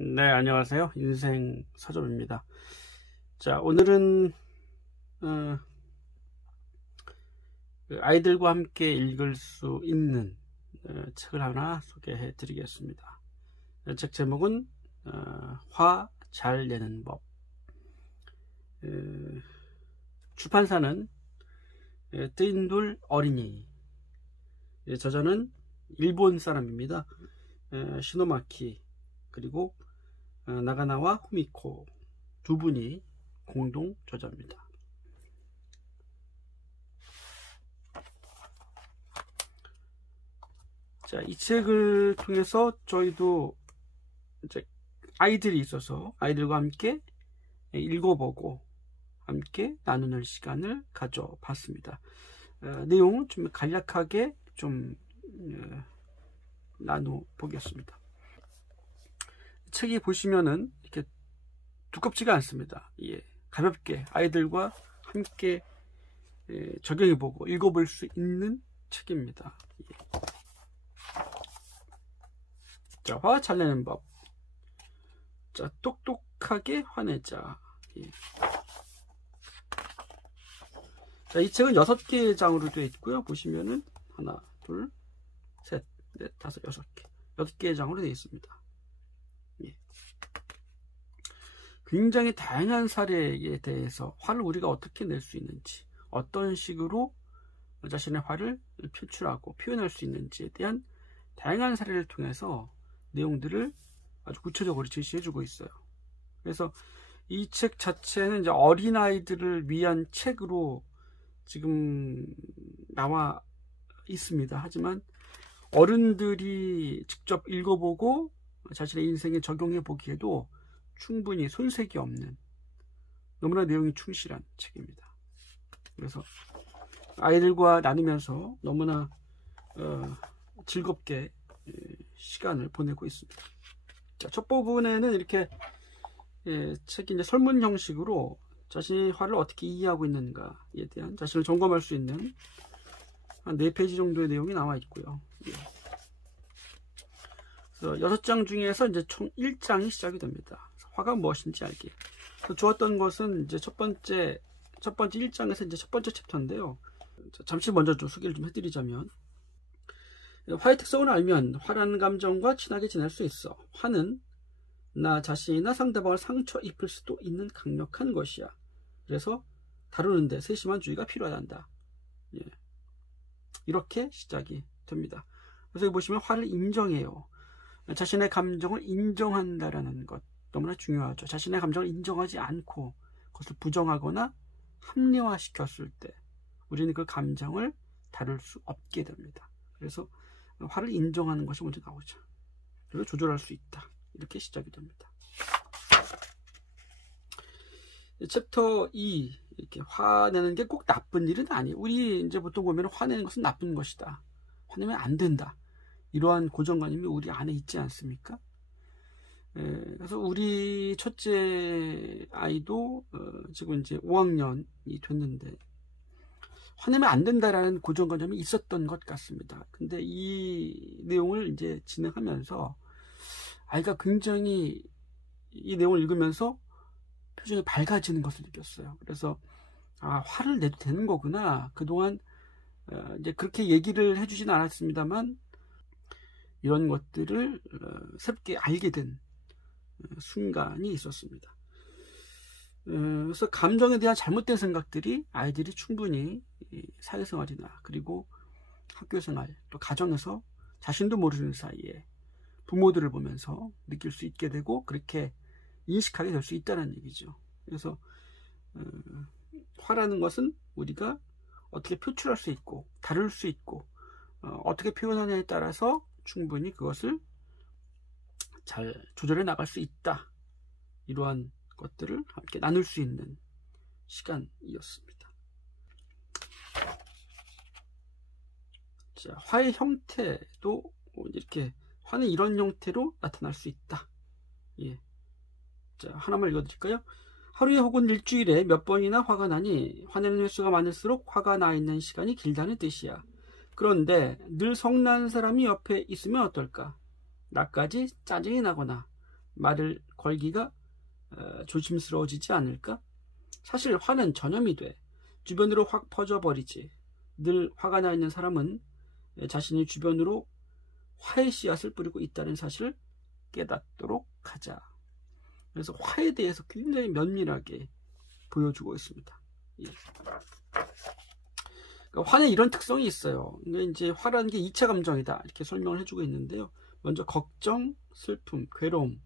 네, 안녕하세요. 인생 서점입니다. 자, 오늘은 아이들과 함께 읽을 수 있는 책을 하나 소개해 드리겠습니다. 책 제목은 화 잘 내는 법. 출판사는 뜨인돌 어린이. 저자는 일본 사람입니다. 시노마키 그리고 나가나와 후미코 두 분이 공동 저자입니다. 자, 이 책을 통해서 저희도 이제 아이들이 있어서 아이들과 함께 읽어보고 함께 나누는 시간을 가져봤습니다. 내용을 좀 간략하게 좀 나눠보겠습니다. 책이 보시면은 이렇게 두껍지가 않습니다. 예, 가볍게 아이들과 함께 적용해보고 읽어볼 수 있는 책입니다. 예. 자, 화 잘 내는 법. 자, 똑똑하게 화내자. 예. 자, 이 책은 6개의 장으로 되어 있고요. 보시면은 하나, 둘, 셋, 넷, 다섯, 6개. 6개의 장으로 되어 있습니다. 예. 굉장히 다양한 사례에 대해서 화를 우리가 어떻게 낼 수 있는지, 어떤 식으로 자신의 화를 표출하고 표현할 수 있는지에 대한 다양한 사례를 통해서 내용들을 아주 구체적으로 제시해주고 있어요. 그래서 이 책 자체는 이제 어린아이들을 위한 책으로 지금 나와 있습니다. 하지만 어른들이 직접 읽어보고 자신의 인생에 적용해 보기에도 충분히 손색이 없는 너무나 내용이 충실한 책입니다. 그래서 아이들과 나누면서 너무나 즐겁게 시간을 보내고 있습니다. 자, 첫 부분에는 이렇게 책이 이제 설문 형식으로 자신의 화를 어떻게 이해하고 있는가에 대한 자신을 점검할 수 있는 한 4페이지 정도의 내용이 나와 있고요. 예. 그래서 6장 중에서 이제 총 1장이 시작이 됩니다. 화가 무엇인지 알기. 좋았던 것은 이제 첫 번째 1장에서 이제 첫 번째 챕터인데요. 잠시 먼저 좀 소개를 좀 해드리자면, 화의 특성을 알면 화라는 감정과 친하게 지낼 수 있어. 화는 나 자신이나 상대방을 상처 입힐 수도 있는 강력한 것이야. 그래서 다루는데 세심한 주의가 필요하단다. 예. 이렇게 시작이 됩니다. 그래서 여기 보시면 화를 인정해요. 자신의 감정을 인정한다라는 것 너무나 중요하죠. 자신의 감정을 인정하지 않고 그것을 부정하거나 합리화시켰을 때 우리는 그 감정을 다룰 수 없게 됩니다. 그래서 화를 인정하는 것이 먼저 나오죠. 그리고 조절할 수 있다. 이렇게 시작이 됩니다. 챕터 2, 이렇게 화내는 게 꼭 나쁜 일은 아니에요. 우리 이제 보통 보면 화내는 것은 나쁜 것이다. 화내면 안 된다. 이러한 고정관념이 우리 안에 있지 않습니까? 그래서 우리 첫째 아이도 지금 이제 5학년이 됐는데 화내면 안 된다라는 고정관념이 있었던 것 같습니다. 근데 이 내용을 이제 진행하면서 아이가 굉장히 이 내용을 읽으면서 표정이 밝아지는 것을 느꼈어요. 그래서 화를 내도 되는 거구나. 그동안 이제 그렇게 얘기를 해주진 않았습니다만 이런 것들을 새롭게 알게 된 순간이 있었습니다. 그래서 감정에 대한 잘못된 생각들이 아이들이 충분히 사회생활이나 그리고 학교생활 또 가정에서 자신도 모르는 사이에 부모들을 보면서 느낄 수 있게 되고 그렇게 인식하게 될 수 있다는 얘기죠. 그래서 화라는 것은 우리가 어떻게 표출할 수 있고 다룰 수 있고 어떻게 표현하냐에 따라서 충분히 그것을 잘 조절해 나갈 수 있다. 이러한 것들을 함께 나눌 수 있는 시간이었습니다. 자, 화의 형태도 이렇게 화는 이런 형태로 나타날 수 있다. 예. 자, 하나만 읽어드릴까요? 하루에 혹은 일주일에 몇 번이나 화가 나니 화내는 횟수가 많을수록 화가 나 있는 시간이 길다는 뜻이야. 그런데 늘 성난 사람이 옆에 있으면 어떨까? 나까지 짜증이 나거나 말을 걸기가 조심스러워지지 않을까? 사실 화는 전염이 돼 주변으로 확 퍼져버리지. 늘 화가 나 있는 사람은 자신이 주변으로 화의 씨앗을 뿌리고 있다는 사실을 깨닫도록 하자. 그래서 화에 대해서 굉장히 면밀하게 보여주고 있습니다. 예. 그러니까 화는 이런 특성이 있어요. 그러니까 이제 화라는 게 2차 감정이다 이렇게 설명을 해주고 있는데요. 먼저 걱정, 슬픔, 괴로움,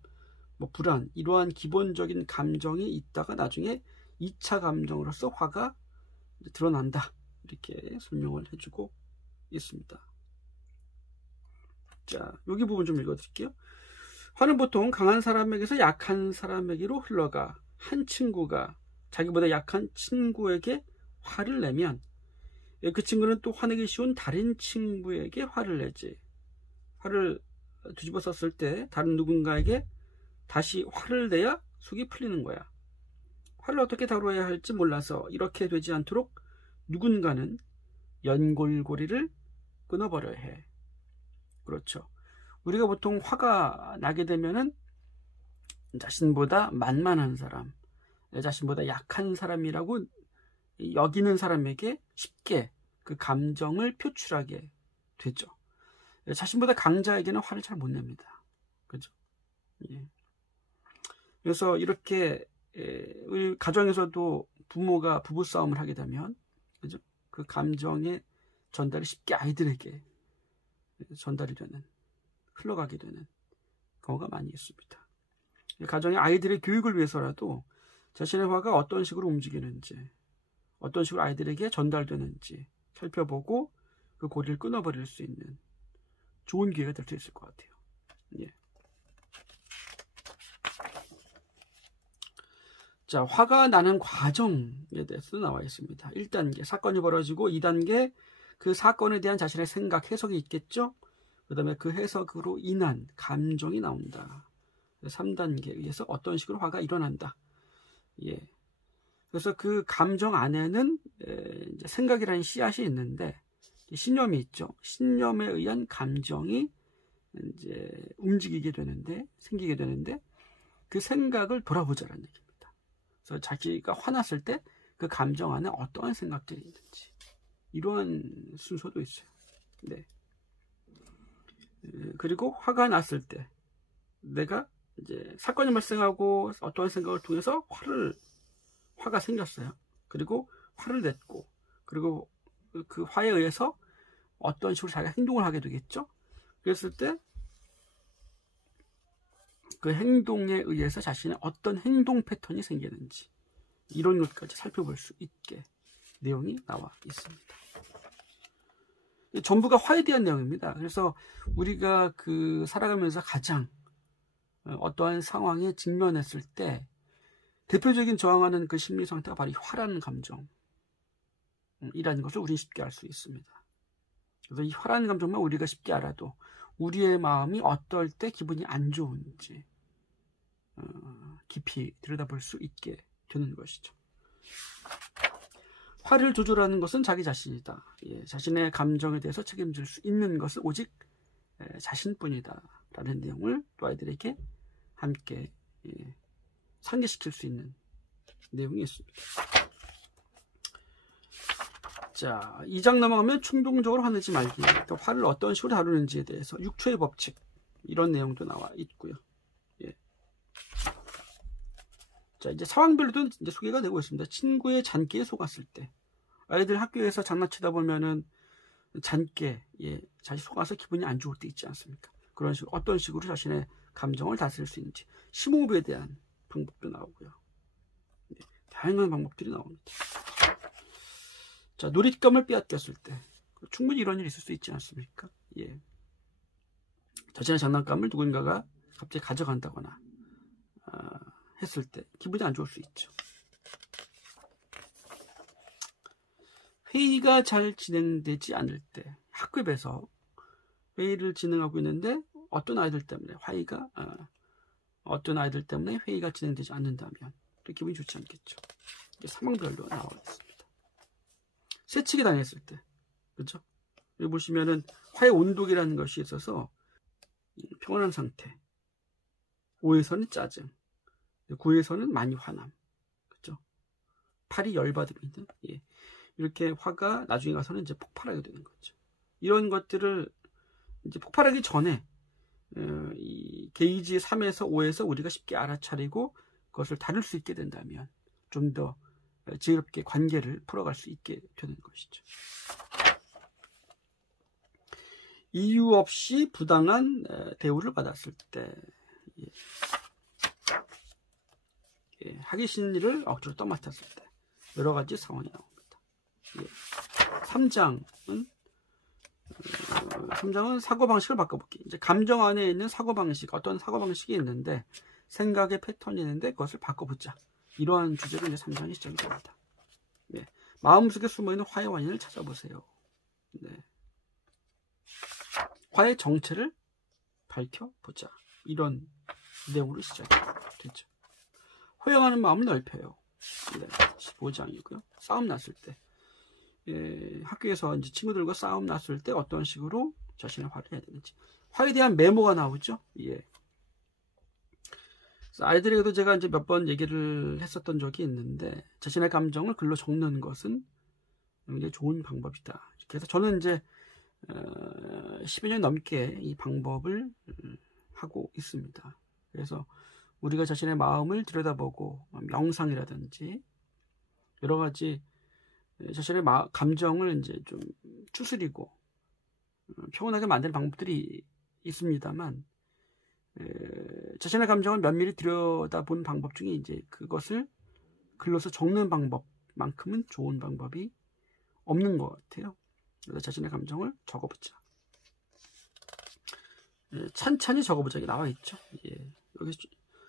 불안 이러한 기본적인 감정이 있다가 나중에 2차 감정으로서 화가 드러난다 이렇게 설명을 해주고 있습니다. 자, 여기 부분 좀 읽어드릴게요. 화는 보통 강한 사람에게서 약한 사람에게로 흘러가 한 친구가 자기보다 약한 친구에게 화를 내면 그 친구는 또 화내기 쉬운 다른 친구에게 화를 내지. 화를 뒤집어 썼을 때 다른 누군가에게 다시 화를 내야 속이 풀리는 거야. 화를 어떻게 다루어야 할지 몰라서 이렇게 되지 않도록 누군가는 연골고리를 끊어버려야 해. 그렇죠. 우리가 보통 화가 나게 되면은 자신보다 만만한 사람, 자신보다 약한 사람이라고 여기는 사람에게 쉽게 그 감정을 표출하게 되죠. 자신보다 강자에게는 화를 잘 못 냅니다. 그죠? 예. 그래서 이렇게 우리 가정에서도 부모가 부부싸움을 하게 되면 그죠? 그 감정의 전달이 쉽게 아이들에게 전달이 되는, 흘러가게 되는 경우가 많이 있습니다. 가정의 아이들의 교육을 위해서라도 자신의 화가 어떤 식으로 움직이는지, 어떤 식으로 아이들에게 전달되는지 살펴보고 그 고리를 끊어버릴 수 있는 좋은 기회가 될 수 있을 것 같아요. 예. 자, 화가 나는 과정에 대해서도 나와 있습니다. 1단계, 사건이 벌어지고 2단계, 그 사건에 대한 자신의 생각, 해석이 있겠죠? 그 다음에 그 해석으로 인한 감정이 나온다. 3단계에 의해서 어떤 식으로 화가 일어난다. 예. 그래서 그 감정 안에는 이제 생각이라는 씨앗이 있는데 신념이 있죠. 신념에 의한 감정이 이제 움직이게 되는데, 생기게 되는데 그 생각을 돌아보자라는 얘기입니다. 그래서 자기가 화났을 때 그 감정 안에 어떠한 생각들이 있는지 이러한 순서도 있어요. 네. 그리고 화가 났을 때 내가 이제 사건이 발생하고 어떠한 생각을 통해서 화가 생겼어요. 그리고 화를 냈고, 그리고 그 화에 의해서 어떤 식으로 자기가 행동을 하게 되겠죠. 그랬을 때 그 행동에 의해서 자신의 어떤 행동 패턴이 생기는지 이런 것까지 살펴볼 수 있게 내용이 나와 있습니다. 전부가 화에 대한 내용입니다. 그래서 우리가 살아가면서 가장 어떠한 상황에 직면했을 때 대표적인 저항하는 그 심리 상태가 바로 이 화라는 감정이라는 것을 우리는 쉽게 알 수 있습니다. 그래서 이 화라는 감정만 우리가 쉽게 알아도 우리의 마음이 어떨 때 기분이 안 좋은지 깊이 들여다볼 수 있게 되는 것이죠. 화를 조절하는 것은 자기 자신이다. 예, 자신의 감정에 대해서 책임질 수 있는 것은 오직 자신뿐이다 라는 내용을 또 아이들에게 함께 상기시킬 수 있는 내용이 있습니다. 자, 2장 넘어가면 충동적으로 화내지 말기. 그러니까 화를 어떤 식으로 다루는지에 대해서 6초의 법칙 이런 내용도 나와 있고요. 예. 자, 이제 상황별로도 이제 소개가 되고 있습니다. 친구의 잔꾀에 속았을 때, 아이들 학교에서 장난치다 보면은 잔꾀, 자신 속아서 기분이 안 좋을 때 있지 않습니까? 그런 식으로 어떤 식으로 자신의 감정을 다스릴 수 있는지 심호흡에 대한 방법도 나오고요. 다양한 방법들이 나옵니다. 자, 놀잇감을 빼앗겼을 때 충분히 이런 일이 있을 수 있지 않습니까? 예. 자신의 장난감을 누군가가 갑자기 가져간다거나 했을 때 기분이 안 좋을 수 있죠. 회의가 잘 진행되지 않을 때, 학급에서 회의를 진행하고 있는데 어떤 아이들 때문에 회의가 진행되지 않는다면 기분이 좋지 않겠죠. 상황별로 나와 있습니다. 새치기 당했을 때, 그렇죠? 여기 보시면은 화의 온도계라는 것이 있어서 평온한 상태, 5에서는 짜증, 9에서는 많이 화남, 그죠? 8이 열받음이든, 예. 이렇게 화가 나중에 가서는 이제 폭발하게 되는 거죠. 이런 것들을 이제 폭발하기 전에 이 게이지 3에서 5에서 우리가 쉽게 알아차리고 그것을 다룰 수 있게 된다면 좀 더 지혜롭게 관계를 풀어갈 수 있게 되는 것이죠. 이유 없이 부당한 대우를 받았을 때, 하기 싫은 일을 억지로 떠맡았을 때 여러 가지 상황이 나옵니다. 3장은 사고방식을 바꿔볼게. 이제 감정 안에 있는 사고방식, 어떤 사고방식이 있는데 생각의 패턴이 있는데 그것을 바꿔보자. 이러한 주제로 이제 3장이 시작이 됩니다. 마음속에 숨어있는 화의 원인을 찾아보세요. 화의 정체를 밝혀보자. 이런 내용으로 시작이 되죠. 허용하는 마음을 넓혀요. 15장이고요. 싸움 났을 때, 학교에서 이제 친구들과 싸움 났을 때 어떤 식으로 자신의 화를 해야 되는지, 화에 대한 메모가 나오죠. 아이들에게도 제가 이제 몇 번 얘기를 했었던 적이 있는데, 자신의 감정을 글로 적는 것은 굉장히 좋은 방법이다. 그래서 저는 이제 10여 년 넘게 이 방법을 하고 있습니다. 그래서 우리가 자신의 마음을 들여다보고 명상이라든지 여러 가지 자신의 감정을 이제 좀 추스리고 평온하게 만드는 방법들이 있습니다만, 자신의 감정을 면밀히 들여다보는 방법 중에 이제 그것을 글로서 적는 방법만큼은 좋은 방법이 없는 것 같아요. 그래서 자신의 감정을 적어보자. 찬찬히 적어보자. 이게 나와 있죠. 여기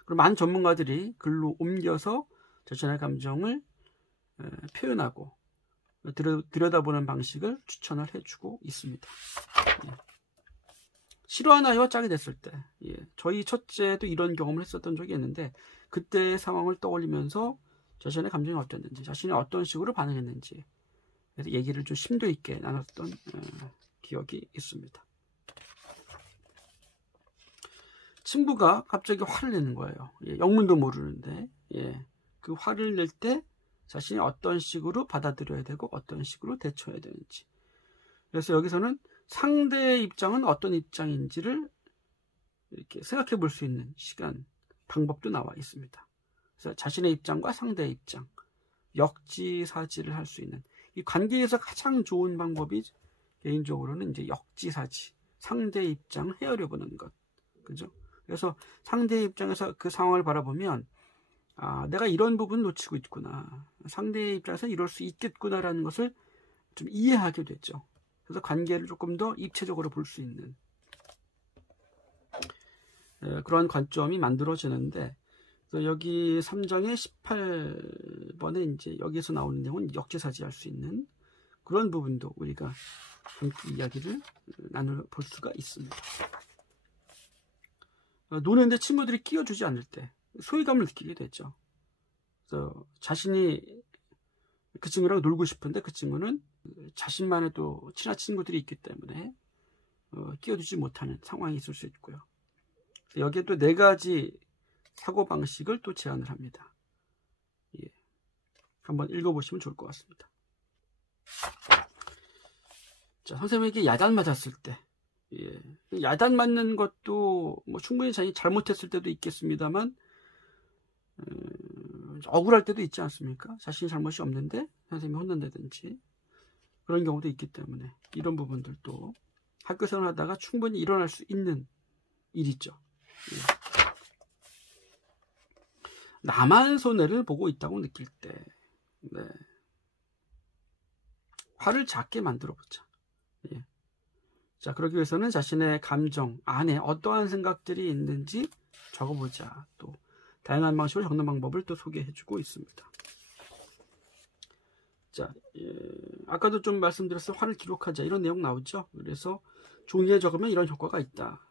그리고 많은 전문가들이 글로 옮겨서 자신의 감정을 표현하고 들여다보는 방식을 추천을 해주고 있습니다. 싫어하는 아이와 짝이 됐을 때, 저희 첫째도 이런 경험을 했었던 적이 있는데, 그때의 상황을 떠올리면서 자신의 감정이 어땠는지, 자신이 어떤 식으로 반응했는지, 그래서 얘기를 좀 심도 있게 나눴던 기억이 있습니다. 친구가 갑자기 화를 내는 거예요. 영문도 모르는데, 그 화를 낼 때 자신이 어떤 식으로 받아들여야 되고 어떤 식으로 대처해야 되는지. 그래서 여기서는 상대의 입장은 어떤 입장인지를 이렇게 생각해 볼 수 있는 시간, 방법도 나와 있습니다. 그래서 자신의 입장과 상대의 입장, 역지사지를 할 수 있는, 이 관계에서 가장 좋은 방법이 개인적으로는 이제 역지사지, 상대의 입장을 헤아려 보는 것, 그죠? 그래서 상대의 입장에서 그 상황을 바라보면, 내가 이런 부분을 놓치고 있구나, 상대의 입장에서 이럴 수 있겠구나라는 것을 좀 이해하게 됐죠. 그래서 관계를 조금 더 입체적으로 볼 수 있는 그런 관점이 만들어지는데, 여기 3장의 18번에 이제 여기서 나오는 내용은 역지사지할 수 있는 그런 부분도 우리가 함께 이야기를 나눠볼 수가 있습니다. 노는데 친구들이 끼워주지 않을 때 소외감을 느끼게 되죠. 그래서 자신이 그 친구랑 놀고 싶은데 그 친구는 자신만의 또 친한 친구들이 있기 때문에 끼워주지 못하는 상황이 있을 수 있고요. 여기에 또 4가지 사고방식을 또 제안을 합니다. 한번 읽어보시면 좋을 것 같습니다. 자, 선생님에게 야단 맞았을 때, 야단 맞는 것도 뭐 충분히 자신이 잘못했을 때도 있겠습니다만, 억울할 때도 있지 않습니까? 자신이 잘못이 없는데 선생님이 혼난다든지 그런 경우도 있기 때문에 이런 부분들도 학교 생활하다가 충분히 일어날 수 있는 일이죠. 나만 손해를 보고 있다고 느낄 때, 화를 작게 만들어 보자. 자, 그러기 위해서는 자신의 감정 안에 어떠한 생각들이 있는지 적어보자. 또 다양한 방식으로 적는 방법을 또 소개해주고 있습니다. 자, 아까도 좀 말씀드렸어요. 화를 기록하자, 이런 내용 나오죠. 그래서 종이에 적으면 이런 효과가 있다.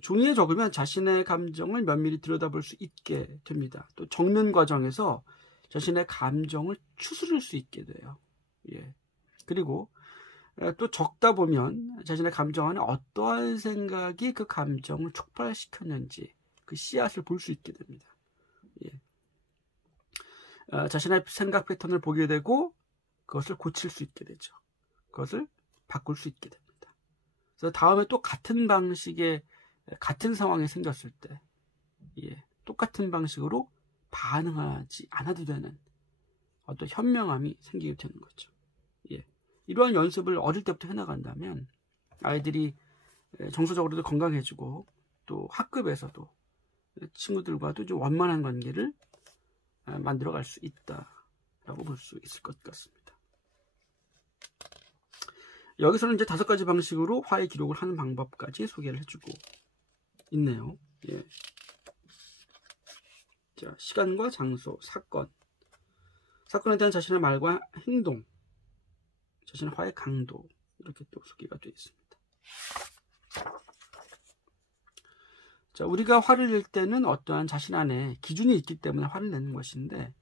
종이에 적으면 자신의 감정을 면밀히 들여다볼 수 있게 됩니다. 또 적는 과정에서 자신의 감정을 추스릴 수 있게 돼요. 그리고 또 적다 보면 자신의 감정 안에 어떠한 생각이 그 감정을 촉발시켰는지 그 씨앗을 볼 수 있게 됩니다. 예. 자신의 생각 패턴을 보게 되고 그것을 고칠 수 있게 되죠. 그것을 바꿀 수 있게 됩니다. 그래서 다음에 또 같은 방식의 같은 상황이 생겼을 때 똑같은 방식으로 반응하지 않아도 되는 어떤 현명함이 생기게 되는 거죠. 이러한 연습을 어릴 때부터 해나간다면 아이들이 정서적으로도 건강해지고 또 학급에서도 친구들과도 좀 원만한 관계를 만들어갈 수 있다라고 볼 수 있을 것 같습니다. 여기서는 이제 5가지 방식으로 화해 기록을 하는 방법까지 소개를 해주고 있네요. 자, 시간과 장소, 사건에 대한 자신의 말과 행동, 자신의 화해 강도, 이렇게 또 소개가 되어 있습니다. 자, 우리가 화를 낼 때는 어떠한 자신 안에 기준이 있기 때문에 화를 내는 것인데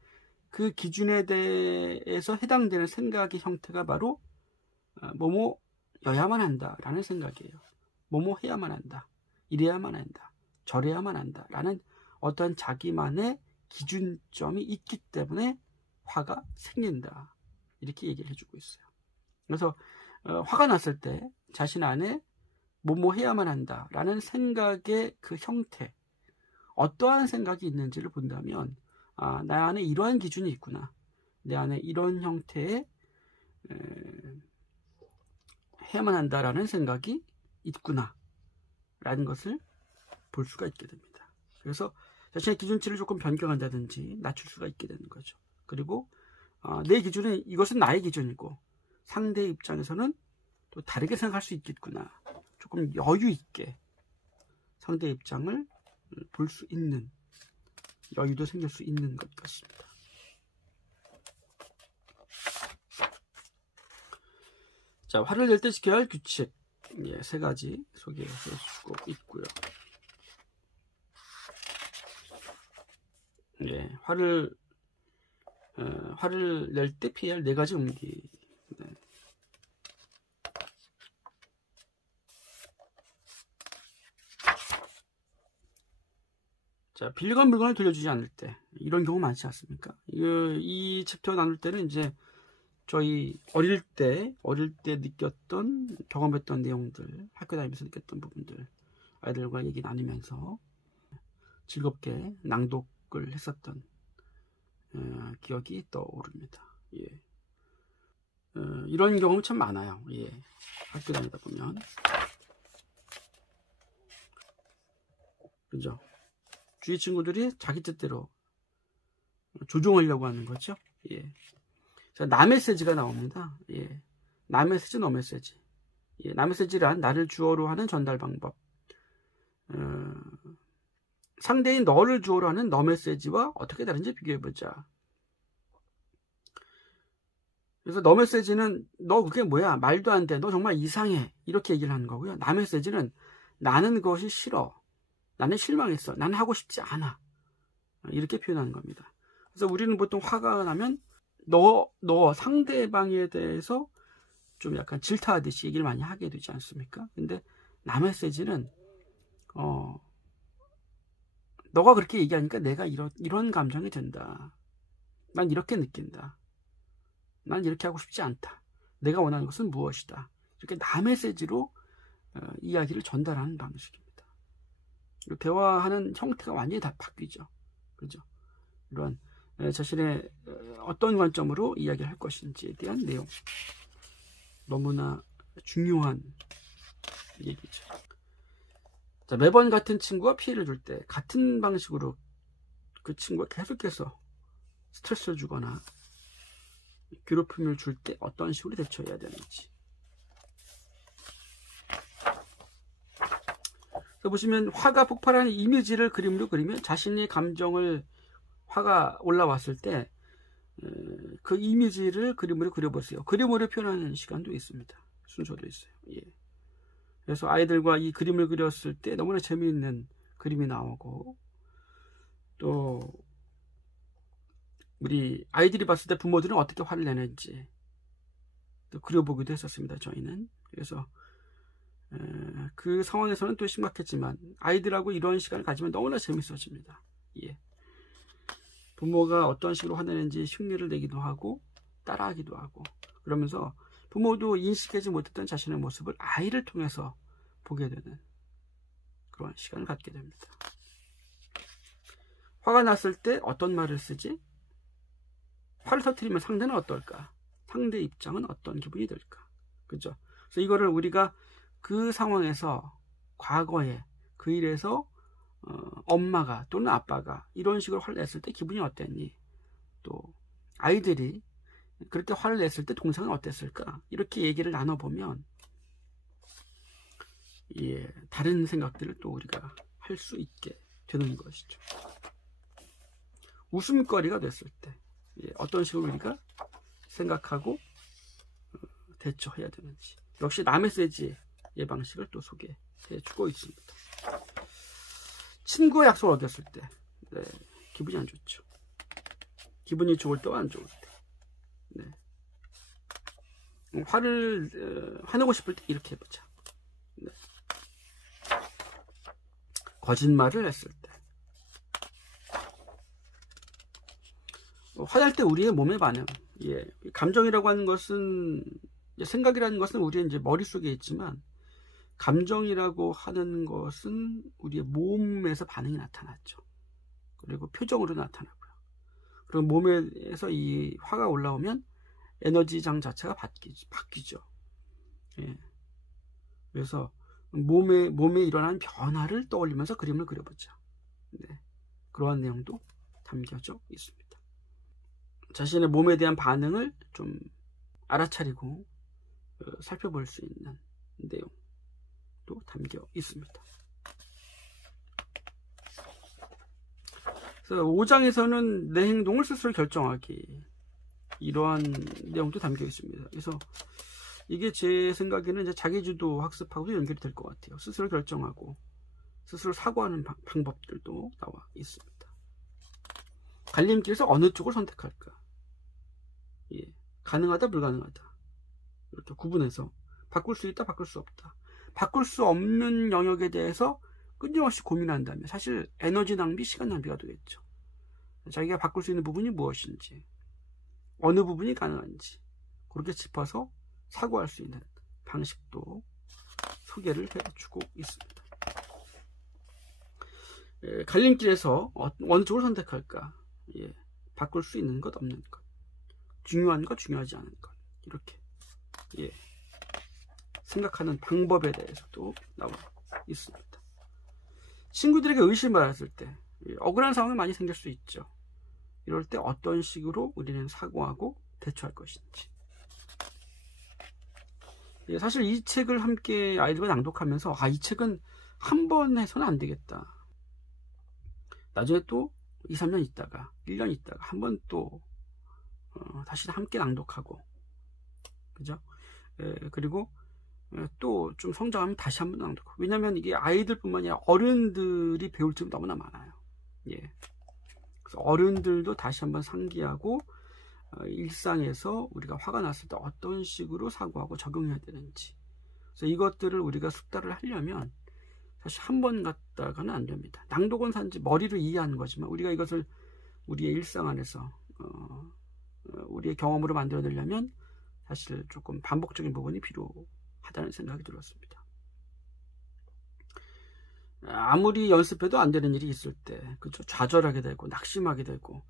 그 기준에 대해서 해당되는 생각의 형태가 바로 뭐뭐여야만 한다 라는 생각이에요. 뭐뭐 해야만 한다, 이래야만 한다, 저래야만 한다 라는 어떠한 자기만의 기준점이 있기 때문에 화가 생긴다, 이렇게 얘기를 해주고 있어요. 그래서 화가 났을 때 자신 안에 뭐뭐 해야만 한다 라는 생각의 그 형태, 어떠한 생각이 있는지를 본다면 나 안에 이러한 기준이 있구나, 내 안에 이런 형태의 해야만 한다라는 생각이 있구나 라는 것을 볼 수가 있게 됩니다. 그래서 자신의 기준치를 조금 변경한다든지 낮출 수가 있게 되는 거죠. 그리고 내 기준은 이것은 나의 기준이고 상대의 입장에서는 또 다르게 생각할 수 있겠구나, 조금 여유 있게 상대의 입장을 볼 수 있는 여유도 생길 수 있는 것 같습니다. 자, 화를 낼 때 지켜야 할 규칙 3가지 소개해주고 있고요. 화를 낼 때 피해야 할 4가지 음기. 자, 빌려간 물건을 돌려주지 않을 때, 이런 경우 많지 않습니까? 이 챕터 나눌 때는 이제 저희 어릴 때 느꼈던, 경험했던 내용들, 학교 다니면서 느꼈던 부분들 아이들과 얘기 나누면서 즐겁게 낭독을 했었던 기억이 떠오릅니다. 이런 경험 참 많아요. 학교 다니다 보면. 그죠? 주위 친구들이 자기 뜻대로 조종하려고 하는 거죠. 자, 나메시지가 나옵니다. 나메시지, 너메시지. 나메시지란 나를 주어로 하는 전달 방법. 상대인 너를 주어로 하는 너메시지와 어떻게 다른지 비교해보자. 그래서 너메시지는 너 그게 뭐야, 말도 안 돼, 너 정말 이상해, 이렇게 얘기를 하는 거고요. 나메시지는 나는 그것이 싫어, 나는 실망했어, 나는 하고 싶지 않아, 이렇게 표현하는 겁니다. 그래서 우리는 보통 화가 나면 너 상대방에 대해서 좀 약간 질타하듯이 얘기를 많이 하게 되지 않습니까? 근데 나메시지는 너가 그렇게 얘기하니까 내가 이런 감정이 든다, 난 이렇게 느낀다, 난 이렇게 하고 싶지 않다, 내가 원하는 것은 무엇이다, 이렇게 나메시지로 이야기를 전달하는 방식입니다. 대화하는 형태가 완전히 다 바뀌죠. 그죠? 이런 자신의 어떤 관점으로 이야기를 할 것인지에 대한 내용, 너무나 중요한 얘기죠. 자, 매번 같은 친구가 피해를 줄 때 같은 방식으로 그 친구가 계속해서 스트레스를 주거나 괴롭힘을 줄 때 어떤 식으로 대처해야 되는지. 보시면 화가 폭발하는 이미지를 그림으로 그리면 자신의 감정을, 화가 올라왔을 때 그 이미지를 그림으로 그려보세요. 그림으로 표현하는 시간도 있습니다. 순서도 있어요. 그래서 아이들과 이 그림을 그렸을 때 너무나 재미있는 그림이 나오고, 또 우리 아이들이 봤을 때 부모들은 어떻게 화를 내는지, 또 그려보기도 했었습니다. 저희는. 그래서 그 상황에서는 또 심각했지만 아이들하고 이런 시간을 가지면 너무나 재밌어집니다. 예. 부모가 어떤 식으로 화내는지 흉내를 내기도 하고 따라하기도 하고, 그러면서 부모도 인식하지 못했던 자신의 모습을 아이를 통해서 보게 되는 그런 시간을 갖게 됩니다. 화가 났을 때 어떤 말을 쓰지? 화를 터뜨리면 상대는 어떨까? 상대 입장은 어떤 기분이 들까? 그죠? 그래서 이거를 우리가 그 상황에서 과거에 그 일에서 엄마가 또는 아빠가 이런 식으로 화를 냈을 때 기분이 어땠니? 또 아이들이 그렇게 화를 냈을 때 동생은 어땠을까? 이렇게 얘기를 나눠보면 예, 다른 생각들을 또 우리가 할 수 있게 되는 것이죠. 웃음거리가 됐을 때 예, 어떤 식으로 우리가 생각하고 대처해야 되는지, 역시 나메시지의 방식을 또 소개해 주고 있습니다. 친구와 약속을 어겼을 때 네, 기분이 안 좋죠. 기분이 좋을 때와 안 좋을 때, 네. 화내고 싶을 때 이렇게 해보자. 네. 거짓말을 했을 때, 화날 때 우리의 몸의 반응, 예, 감정이라고 하는 것은, 생각이라는 것은 우리의 이제 머릿속에 있지만, 감정이라고 하는 것은 우리의 몸에서 반응이 나타났죠. 그리고 표정으로 나타나고요. 그리고 몸에서 이 화가 올라오면 에너지장 자체가 바뀌죠. 예. 그래서 몸에 일어난 변화를 떠올리면서 그림을 그려보자. 네. 그러한 내용도 담겨져 있습니다. 자신의 몸에 대한 반응을 좀 알아차리고 살펴볼 수 있는 내용도 담겨 있습니다. 그래서 5장에서는 내 행동을 스스로 결정하기, 이러한 내용도 담겨 있습니다. 그래서 이게 제 생각에는 이제 자기주도 학습하고도 연결이 될 것 같아요. 스스로 결정하고 스스로 사고하는 방법들도 나와 있습니다. 갈림길에서 어느 쪽을 선택할까? 예, 가능하다, 불가능하다, 이렇게 구분해서 바꿀 수 있다, 바꿀 수 없다, 바꿀 수 없는 영역에 대해서 끊임없이 고민한다면 사실 에너지 낭비, 시간 낭비가 되겠죠. 자기가 바꿀 수 있는 부분이 무엇인지, 어느 부분이 가능한지 그렇게 짚어서 사고할 수 있는 방식도 소개를 해주고 있습니다. 예, 갈림길에서 어느 쪽을 선택할까? 예, 바꿀 수 있는 것, 없는 것, 중요한 것, 중요하지 않은 것, 이렇게 예, 생각하는 방법에 대해서도 나와 있습니다. 친구들에게 의심받았을 때 억울한 상황이 많이 생길 수 있죠. 이럴 때 어떤 식으로 우리는 사고하고 대처할 것인지. 예, 사실 이 책을 함께 아이들과 낭독하면서 이 책은 한 번 해서는 안 되겠다. 나중에 또 2, 3년 있다가 1년 있다가 한 번 또 다시 함께 낭독하고, 그죠? 그리고 또 좀 성장하면 다시 한 번 낭독하고. 왜냐면 이게 아이들뿐만 아니라 어른들이 배울 점이 너무나 많아요. 예. 그래서 어른들도 다시 한번 상기하고 일상에서 우리가 화가 났을 때 어떤 식으로 사고하고 적용해야 되는지, 그래서 이것들을 우리가 숙달을 하려면 사실 한 번 갔다가는 안 됩니다. 낭독은 단지 머리로 이해하는 거지만 우리가 이것을 우리의 일상 안에서 우리의 경험으로 만들어내려면 사실 조금 반복적인 부분이 필요하다는 생각이 들었습니다. 아무리 연습해도 안 되는 일이 있을 때, 그렇죠? 좌절하게 되고 낙심하게 되고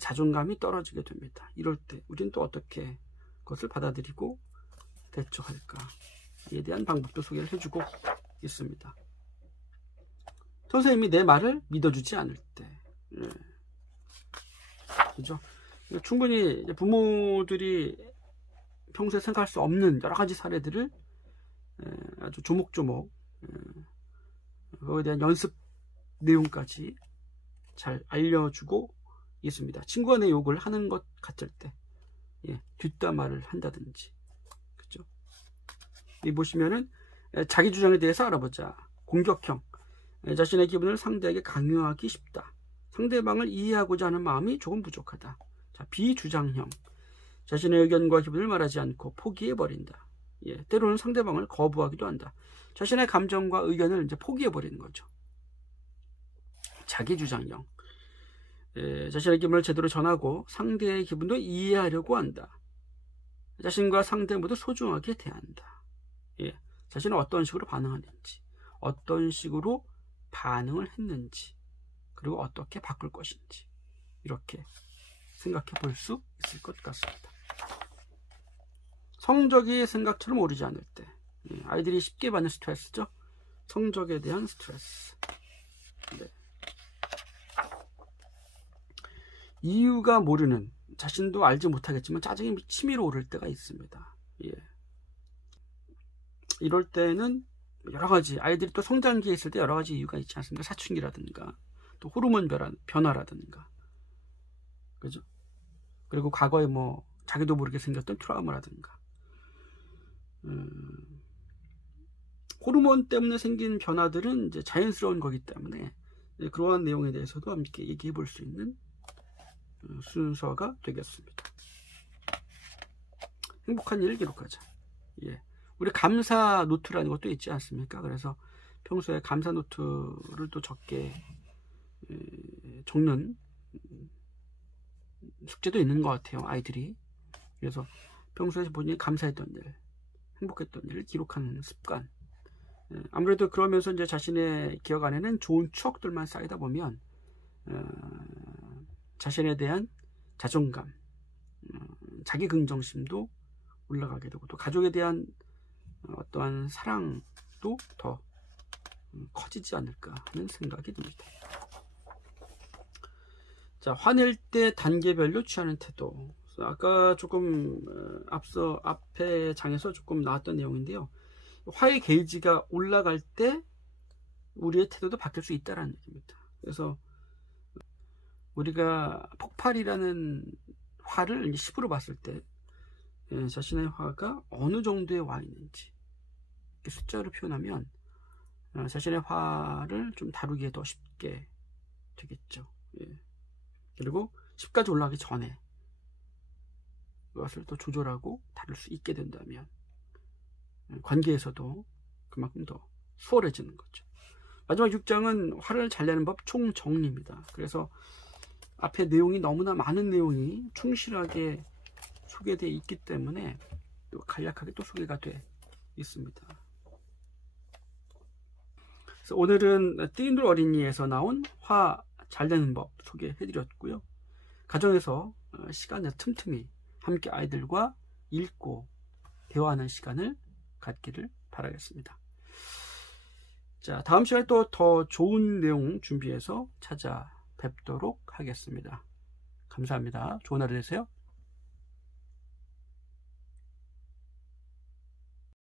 자존감이 떨어지게 됩니다. 이럴 때 우리는 또 어떻게 그것을 받아들이고 대처할까에 대한 방법도 소개를 해주고 있습니다. 선생님이 내 말을 믿어주지 않을 때, 예. 그죠? 충분히 부모들이 평소에 생각할 수 없는 여러 가지 사례들을 아주 조목조목 그거에 대한 연습 내용까지 잘 알려주고 있습니다. 친구가 내 욕을 하는 것 같을 때, 예, 뒷담화를 한다든지, 그죠? 이 보시면은 자기 주장에 대해서 알아보자. 공격형, 자신의 기분을 상대에게 강요하기 쉽다. 상대방을 이해하고자 하는 마음이 조금 부족하다. 자, 비주장형, 자신의 의견과 기분을 말하지 않고 포기해버린다. 예, 때로는 상대방을 거부하기도 한다. 자신의 감정과 의견을 이제 포기해버리는 거죠. 자기주장형. 예, 자신의 기분을 제대로 전하고 상대의 기분도 이해하려고 한다. 자신과 상대 모두 소중하게 대한다. 예, 자신은 어떤 식으로 반응하는지, 어떤 식으로 반응을 했는지, 그리고 어떻게 바꿀 것인지, 이렇게 생각해 볼 수 있을 것 같습니다. 성적이 생각처럼 오르지 않을 때, 예, 아이들이 쉽게 받는 스트레스죠. 성적에 대한 스트레스. 네. 이유가 모르는, 자신도 알지 못하겠지만 짜증이 치밀어 오를 때가 있습니다. 예. 이럴 때는 여러 가지, 아이들이 또 성장기에 있을 때 여러 가지 이유가 있지 않습니까? 사춘기라든가 또 호르몬 변화라든가, 그죠? 그리고 과거에 뭐 자기도 모르게 생겼던 트라우마라든가, 호르몬 때문에 생긴 변화들은 이제 자연스러운 거기 때문에 그러한 내용에 대해서도 함께 얘기해 볼 수 있는 순서가 되겠습니다. 행복한 일을 기록하자. 예. 우리 감사 노트라는 것도 있지 않습니까? 그래서 평소에 감사 노트를 또 적게 적는 숙제도 있는 것 같아요, 아이들이. 그래서 평소에 본인이 감사했던 일, 행복했던 일을 기록하는 습관. 아무래도 그러면서 이제 자신의 기억 안에는 좋은 추억들만 쌓이다 보면 자신에 대한 자존감, 자기 긍정심도 올라가게 되고, 또 가족에 대한 어떠한 사랑도 더 커지지 않을까 하는 생각이 듭니다. 자, 화낼 때 단계별로 취하는 태도. 아까 조금 앞에 장에서 조금 나왔던 내용인데요. 화의 게이지가 올라갈 때 우리의 태도도 바뀔 수 있다는 얘기입니다. 그래서 우리가 폭발이라는 화를 10으로 봤을 때 자신의 화가 어느 정도에 와 있는지 숫자로 표현하면 자신의 화를 좀 다루기에 더 쉽게 되겠죠. 예. 그리고 10까지 올라가기 전에 그것을 또 조절하고 다룰 수 있게 된다면 관계에서도 그만큼 더 수월해지는 거죠. 마지막 6장은 화를 잘 내는 법 총정리입니다. 그래서 앞에 내용이 너무나 많은 내용이 충실하게 소개되어 있기 때문에 또 간략하게 또 소개가 돼 있습니다. 그래서 오늘은 띠인돌 어린이에서 나온 화 잘 내는 법 소개해드렸고요. 가정에서 시간을 틈틈이 함께 아이들과 읽고 대화하는 시간을 갖기를 바라겠습니다. 자, 다음 시간에 또 더 좋은 내용 준비해서 찾아뵙도록 하겠습니다. 감사합니다. 좋은 하루 되세요.